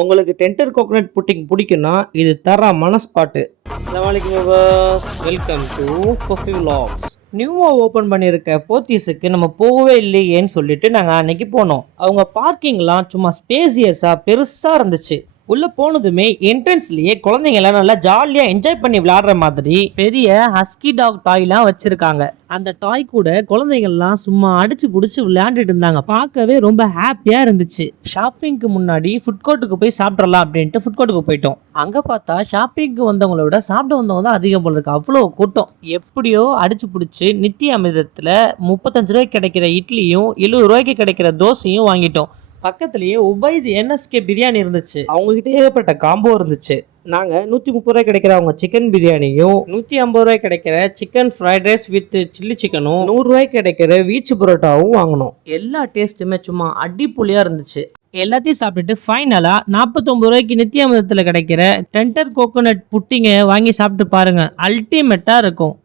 உங்களுக்கு tender coconut pudding பிடிக்குன்னா இது தரமான ஸ்பாட்டு. அஸ்ஸலாமு வெல்கம் டு ஃபஃபி விலாக்ஸ். நியூவாக ஓப்பன் பண்ணியிருக்க போத்தீஸுக்கு நம்ம போகவே இல்லையேன்னு சொல்லிட்டு நாங்கள் அன்னைக்கு போனோம். அவங்க பார்க்கிங்லாம் சும்மா ஸ்பேசியஸாக பெருசாக இருந்துச்சு. உள்ளே போனதுமே என்ட்ரன்ஸ்லேயே குழந்தைங்களாம் நல்லா ஜாலியாக என்ஜாய் பண்ணி விளையாடுற மாதிரி பெரிய ஹஸ்கி டாக் டாய்லாம் வச்சுருக்காங்க. அந்த டாய் கூட குழந்தைங்கள்லாம் சும்மா அடிச்சு பிடிச்சி விளையாண்டுட்டு இருந்தாங்க. பார்க்கவே ரொம்ப ஹாப்பியாக இருந்துச்சு. ஷாப்பிங்க்கு முன்னாடி ஃபுட் கோர்ட்டுக்கு போய் சாப்பிட்றலாம் அப்படின்ட்டு ஃபுட் கோர்ட்டுக்கு போயிட்டோம். அங்கே பார்த்தா ஷாப்பிங்க்கு வந்தவங்கள விட சாப்பிட வந்தவங்க தான் அதிகம் போல இருக்கு. அவ்வளோ கூட்டம். எப்படியோ அடிச்சு பிடிச்சி நித்திய அமிர்தத்தில் 35 ரூபாய்க்கு கிடைக்கிற இட்லியும் 70 ரூபாய்க்கு கிடைக்கிற தோசையும் வாங்கிட்டோம். பக்கத்துலேயே உபைத் என்எஸ்கே பிரியாணி இருந்துச்சு. அவங்ககிட்ட ஏகப்பட்ட காம்போ இருந்துச்சு. நாங்கள் 130 ரூபாய் கிடைக்கிற அவங்க சிக்கன் பிரியாணியும் 150 ரூபாய் கிடைக்கிற chicken fried rice with chilli சிக்கனும் 100 ரூபாய்க்கு கிடைக்கிற வீச்சு புரோட்டாவும் வாங்கினோம். எல்லா டேஸ்ட்டுமே சும்மா அடிப்பொலியாக இருந்துச்சு. எல்லாத்தையும் சாப்பிட்டுட்டு ஃபைனலாக 49 ரூபாய்க்கு நித்தியாமிரதத்தில் கிடைக்கிற டெண்டர் கோகோனட் புட்டிங்கை வாங்கி சாப்பிட்டு பாருங்க, அல்டிமேட்டாக இருக்கும்.